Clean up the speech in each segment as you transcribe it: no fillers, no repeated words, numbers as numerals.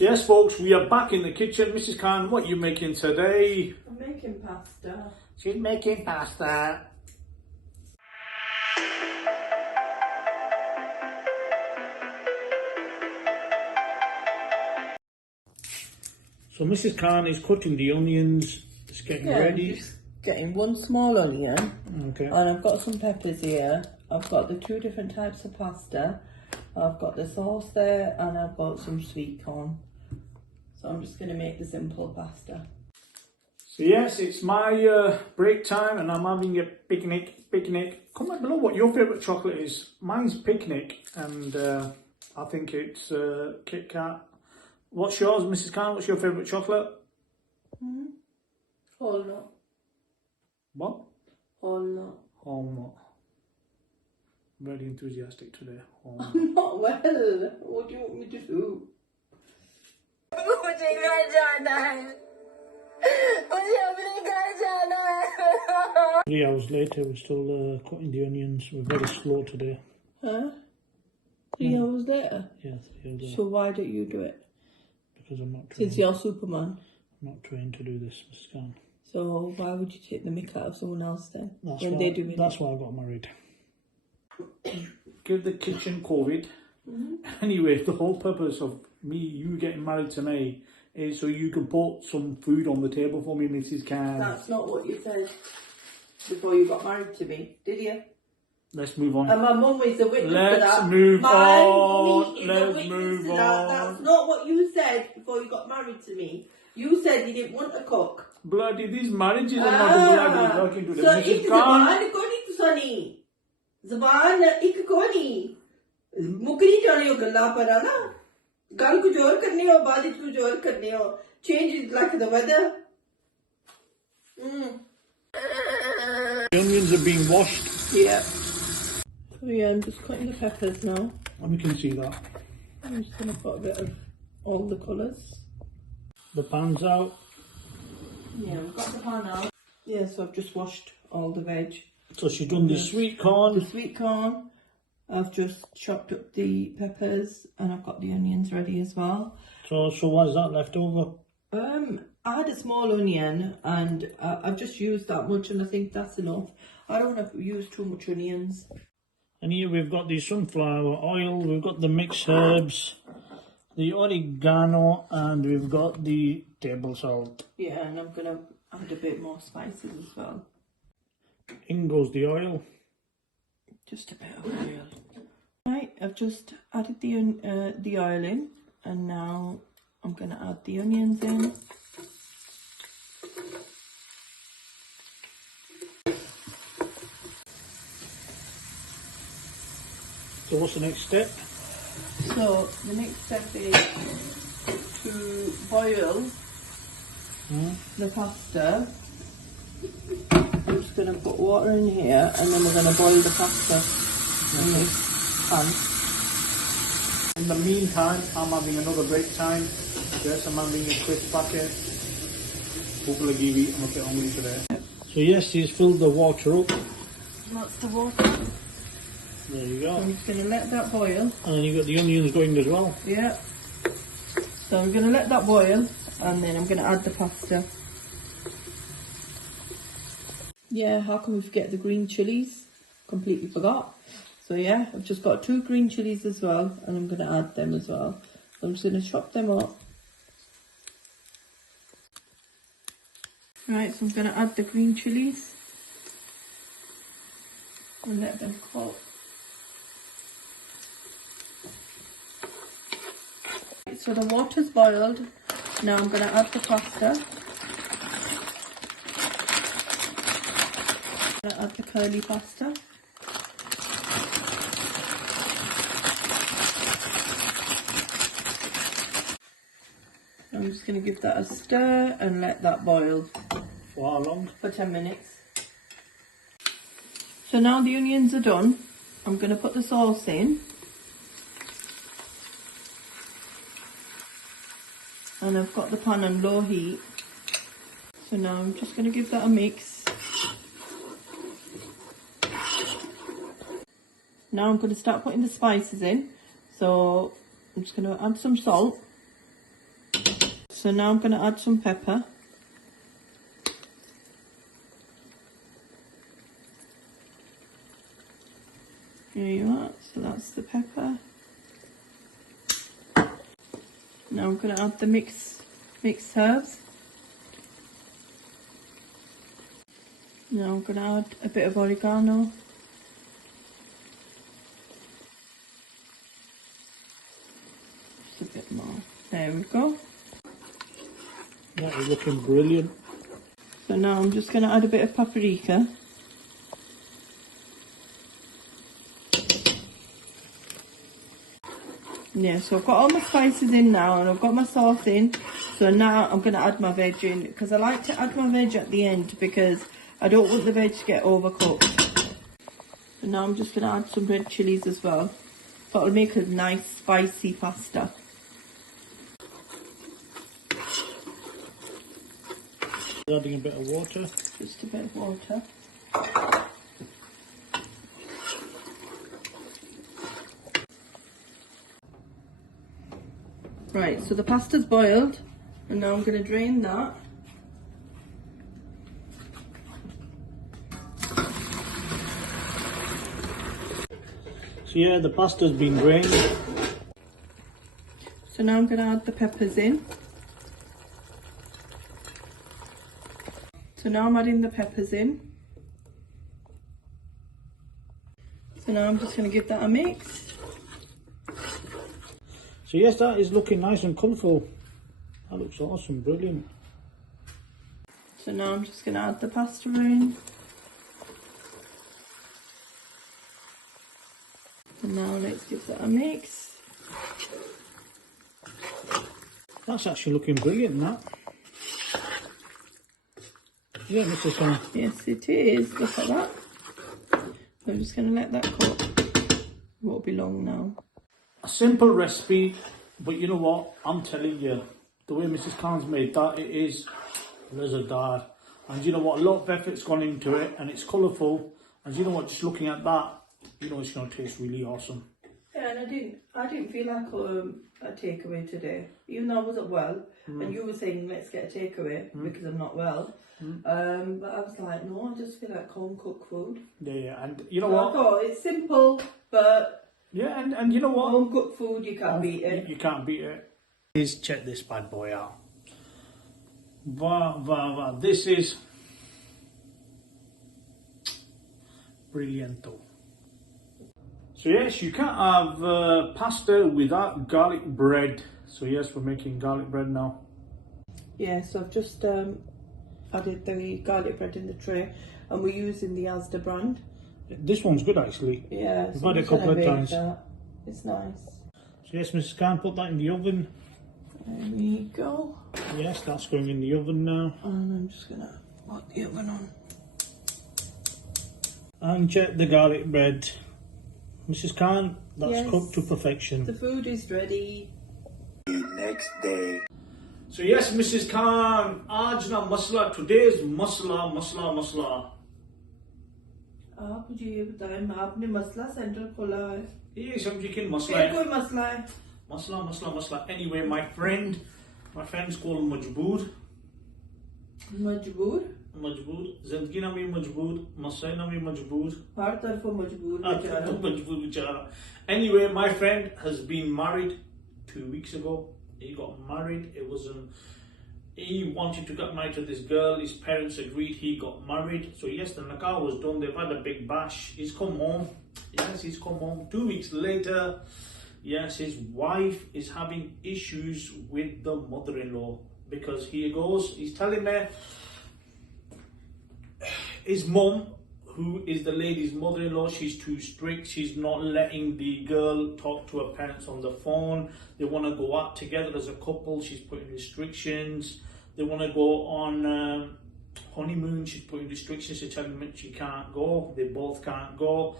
Yes, folks, we are back in the kitchen. Mrs. Khan, what are you making today? I'm making pasta. She's making pasta. So Mrs. Khan is cutting the onions. It's getting ready. I'm just getting one small onion. Okay. And I've got some peppers here. I've got the two different types of pasta. I've got the sauce there and I've got some sweet corn. So I'm just going to make the simple pasta. So yes, it's my break time and I'm having a picnic. Comment below what your favourite chocolate is. Mine's picnic and I think it's Kit Kat. What's yours, Mrs. Khan? What's your favourite chocolate? Walnut. What? Walnut. Almond. Very enthusiastic today. Almond. I'm not well. What do you want me to do? 3 hours later, we're still cutting the onions. We're very slow today. Huh? 3 hours later? Yeah, 3 hours later. So why don't you do it? Because I'm not trained. Since you're Superman. I'm not trained to do this, Mrs. Khan. So why would you take the mick out of someone else then? That's when why, they do it? that's why I got married. Give the kitchen COVID. Anyway, the whole purpose of you getting married to me is so you can put some food on the table for me, Mrs. Khan. That's not what you said before you got married to me, did you? Let's move on. And my mum is a witness to that. Let's move my on. mummy is Let's a witness move to that. on. That's not what you said before you got married to me. You said you didn't want a cook. Bloody, these marriages are not bloody talking to them. So Mrs. it's Khan. Zaban ko nahi tusani. Zaban ik ko nahi. Mukri jane ho galla par na. Gal kuch aur karni ho, baad vich kuch aur karni ho. Change is like the weather. The onions are being washed. Yeah. So yeah, I'm just cutting the peppers now. And we can see that. I'm just going to put a bit of all the colours. The pan's out. Yeah, we've got the pan out. Yeah, so I've just washed all the veg. So she's done the sweet The corn. sweet corn. I've just chopped up the peppers and I've got the onions ready as well. So what's that left over? I had a small onion and I've just used that much and I think that's enough. I don't want to use too much onions. And here we've got the sunflower oil, we've got the mixed herbs, the oregano, and we've got the table salt. Yeah, and I'm going to add a bit more spices as well. In goes the oil. Just a bit of oil. Right, I've just added the oil in and now I'm going to add the onions in. So what's the next step? So the next step is to boil the pasta. I'm just going to put water in here and then we're going to boil the pasta in this pan. In the meantime, I'm having another break time. Yes, I'm having a crisp packet. Hopefully give it a bit hungry today. So yes, she's filled the water up. That's the water. There you go. I'm just going to let that boil. And then you've got the onions going as well. Yeah. So I'm going to let that boil and then I'm going to add the pasta. Yeah, how can we forget the green chilies? Completely forgot. So yeah, I've just got 2 green chilies as well and I'm going to add them as well. So I'm just going to chop them up. Right, so I'm going to add the green chilies and let them cook. So the water's boiled. Now I'm going to add the pasta. I'm going to add the curly pasta. I'm just going to give that a stir and let that boil. For how long? For 10 minutes. So now the onions are done. I'm going to put the sauce in. And I've got the pan on low heat. So now I'm just going to give that a mix. Now I'm going to start putting the spices in. So I'm just going to add some salt. So now I'm going to add some pepper. There you are, so that's the pepper. Now I'm going to add the mixed herbs. Now I'm going to add a bit of oregano. Just a bit more. There we go. That is looking brilliant. So now I'm just going to add a bit of paprika. Yeah, so I've got all my spices in now and I've got my sauce in. So now I'm going to add my veg in, because I like to add my veg at the end because I don't want the veg to get overcooked. So now I'm just going to add some red chillies as well. So it'll make a nice spicy pasta. Adding a bit of water. Just a bit of water. Right, so the pasta's boiled and now I'm going to drain that. So yeah, the pasta's been drained. So now I'm going to add the peppers in. So now I'm adding the peppers in. So now I'm just going to give that a mix. So yes, that is looking nice and colourful. That looks awesome, brilliant. So now I'm just going to add the pasta in. And now let's give that a mix. That's actually looking brilliant, that. Yeah, Mrs. Khan. Yes, it is. Look at that. I'm just going to let that cook. It won't be long now. A simple recipe, but you know what? I'm telling you, the way Mrs. Khan's made that, it is Rezadar. And you know what? A lot of effort's gone into it, and it's colourful. And you know what? Just looking at that, you know it's going to taste really awesome. Yeah, and I didn't feel like a takeaway today, even though I wasn't well. And you were saying let's get a takeaway because I'm not well. But I was like, no, I just feel like home cooked food. Yeah, and you know So what? I thought it's simple, but Yeah, and you know what? home cooked food, you can't beat it. You can't beat it. Please check this bad boy out. Va. This is brillianto. So yes, you can't have pasta without garlic bread. So yes, we're making garlic bread now. Yeah, so I've just added the garlic bread in the tray, and we're using the Asda brand. This one's good actually. Yeah, We've so had it a I'm just couple of gonna times. bake that. It's nice. So yes, Mrs. Khan, put that in the oven. There we go. Yes, that's going in the oven now. And I'm just gonna put the oven on. And check the garlic bread. Mrs. Khan, that's Yes. cooked to perfection. The food is ready. Next day. So yes, Mrs. Khan, aaj na masla, today's masla. आप मुझे ये बताएं, आपने मसला centre खोला है? ये समझी कि मसला फिर है. कोई मसला है? Masla. Anyway, my friend's called Majboor. मजबूर? जिंदगी ना भी मजबूर, मसले ना भी मजबूर. हर तरफ मजबूर बेचारा. Majboor bichara. Anyway, my friend has been married 2 weeks ago. He got married. He wanted to get married to this girl. His parents agreed. He got married. So yes, the nikah was done. They've had a big bash. He's come home. Yes, he's come home. 2 weeks later, yes, his wife is having issues with the mother-in-law because he's telling me his mum, who is the lady's mother-in-law, she's too strict. She's not letting the girl talk to her parents on the phone. They want to go out together as a couple. She's putting restrictions. They want to go on honeymoon. She's putting restrictions. She's telling them she can't go. They both can't go.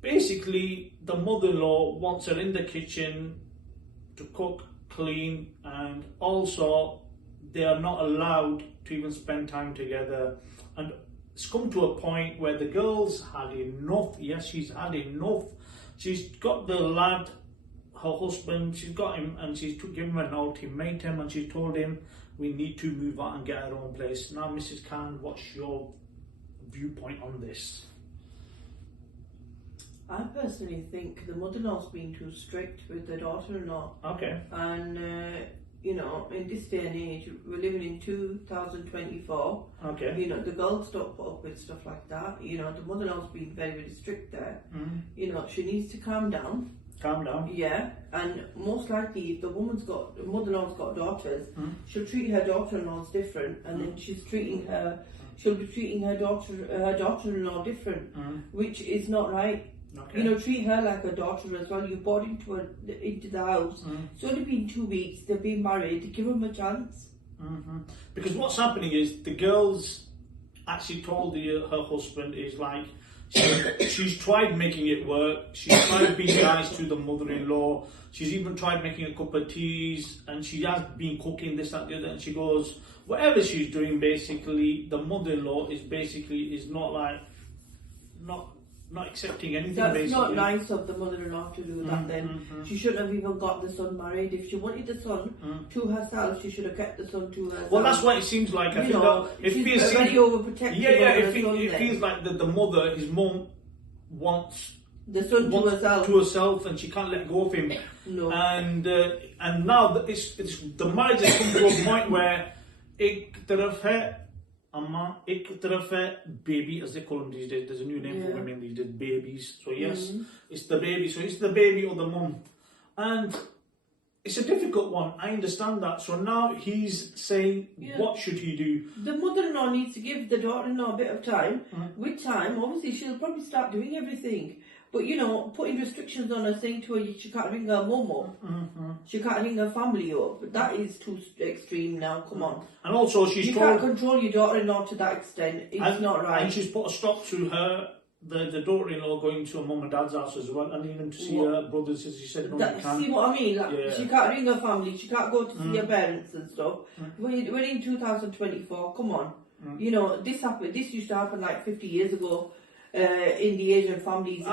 Basically, the mother-in-law wants her in the kitchen to cook, clean, and also they are not allowed to even spend time together. And it's come to a point where the girl's had enough. Yes, she's had enough. She's got the lad her husband, she's got him and she's given him an ultimatum and she's told him we need to move out and get our own place. Now, Mrs. Khan, what's your viewpoint on this? I personally think the mother-in-law's been too strict with the daughter-in-law. Okay. And, you know, in this day and age, we're living in 2024. Okay. You know, the girls don't put up with stuff like that. You know, the mother-in-law's been very, very strict there. You know, she needs to calm down. Calm down. Yeah, and most likely if the mother-in-law's got daughters, she'll treat her daughter-in-laws different, and then she'll be treating her daughter-in-law different, which is not right. Okay. You know, treat her like a daughter as well. You brought into the house. It's only been 2 weeks. They've been married. Give them a chance. Because what's happening is the girls actually told her husband is like she's tried making it work. She's tried being nice to the mother-in-law. She's even tried making a cup of teas, and she has been cooking this, that, the other. And she goes, whatever she's doing, basically, the mother-in-law is not accepting anything. That's basically. not nice of the mother-in-law to do that then. She shouldn't have even got the son married. If she wanted the son to herself, she should have kept the son to herself. Well, that's what it seems like. I think she's very overprotective. It feels like the mother, his mum, wants the son to herself, and she can't let go of him. No. And now that it's the marriage has come to a point where baby, as they call them these days. There's a new name for women these days, babies. So yes, it's the baby. So it's the baby or the mum, and it's a difficult one. I understand that. So now he's saying, what should he do? The mother-in-law needs to give the daughter-in-law a bit of time. With time, obviously, she'll probably start doing everything. But, you know, putting restrictions on her, saying to her she can't ring her mum up, she can't ring her family up, that is too extreme now, come on. And also you can't control your daughter-in-law to that extent, it's not right. And she's put a stop to her, the daughter-in-law, going to her mum and dad's house as well, and even to see her brothers, as you said, no, you can't. See what I mean? Like, she can't ring her family, she can't go to see her parents and stuff. We're in 2024, come on. You know, this used to happen like 50 years ago. In the Asian families,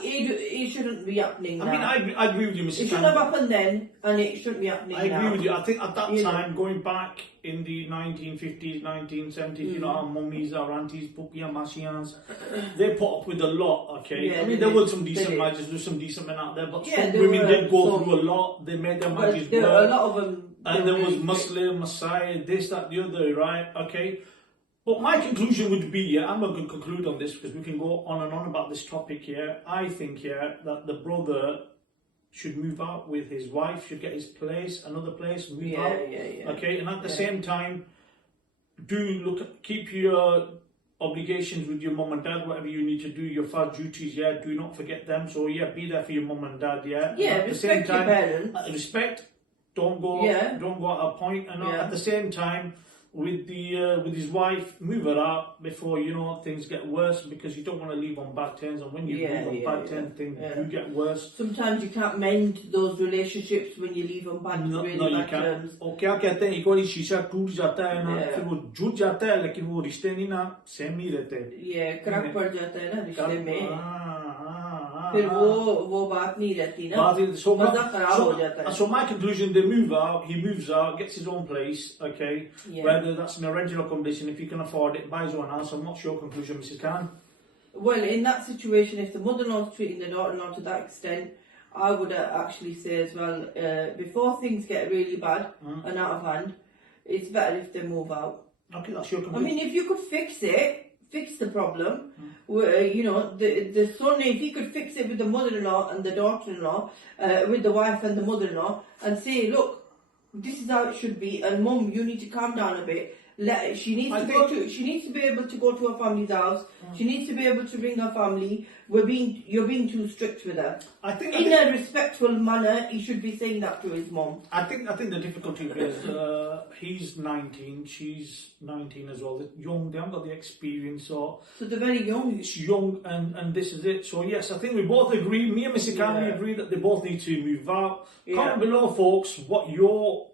it shouldn't be happening now. I mean, I agree with you, Mrs. It shouldn't have happened then, and it shouldn't be happening now. I agree with you. I think at that time, going back in the 1950s, 1970s, you know, our mummies, our aunties, puppy and masians, they put up with a lot, okay? Yeah, I mean, there were some decent marriages, there's some decent men out there, but some women did go through a lot. They made their marriages work. A lot of them. And there was Muslim, Messiah, this, that, the other, right? Okay? But my conclusion would be, I'm not going to conclude on this because we can go on and on about this topic here. I think, that the brother should move out with his wife, should get his place, another place, move out. Okay, and at the same time, keep your obligations with your mum and dad, whatever you need to do, your first duties, do not forget them. So, be there for your mum and dad, Yeah, at the same time, your parents. Respect, don't go at a point. And at the same time, with his wife, move her out before things get worse, because you don't want to leave on bad terms, and when you leave on bad terms, things do get worse. Sometimes you can't mend those relationships when you leave on bad terms. कहते हैं एक बार शीशा टूट जाता है ना, फिर वो जुट जाता है, लेकिन वो रिश्ते नहीं ना सेम नहीं रहते। क्रैक पड़ जाता है ना रिश्ते में, फिर वो बात नहीं रहती ना, मजा खराब हो जाता है। So my conclusion, he moves out, gets his own place, okay? Whether that's in a rental accommodation, if he can afford it, buys one house. And what's your conclusion, Mrs. Khan? Well, in that situation, if the mother-in-law is treating the daughter-in-law to that extent, I would actually say as well, before things get really bad and out of hand, it's better if they move out. Okay, that's your conclusion. I mean, if you could fix the problem, the son, if he could fix it with the mother-in-law and the daughter-in-law, with the wife and the mother-in-law, and say, look, this is how it should be, and mum, you need to calm down a bit. She needs to be able to go to her family's house. She needs to be able to ring her family. You're being too strict with her. In a respectful manner, he should be saying that to his mom. I think the difficulty is he's 19, she's 19 as well. They're young, they haven't got the experience, so they're very young. It's young, and this is it. So yes, I think we both agree. Me and Mr. Khan, we agree that they both need to move out. Comment below, folks, what your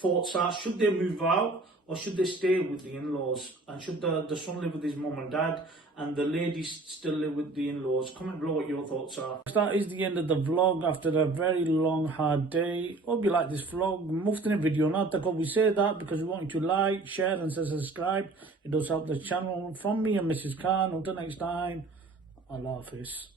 thoughts are. Should they move out or should they stay with the in-laws? And should the son live with his mum and dad and the lady still live with the in-laws? Comment below what your thoughts are. That is the end of the vlog after a very long, hard day. Hope you like this vlog. Muftin video not that we say that because we want you to like, share and subscribe. It does help the channel. From me and Mrs. Khan. Until next time, Allah Hafiz.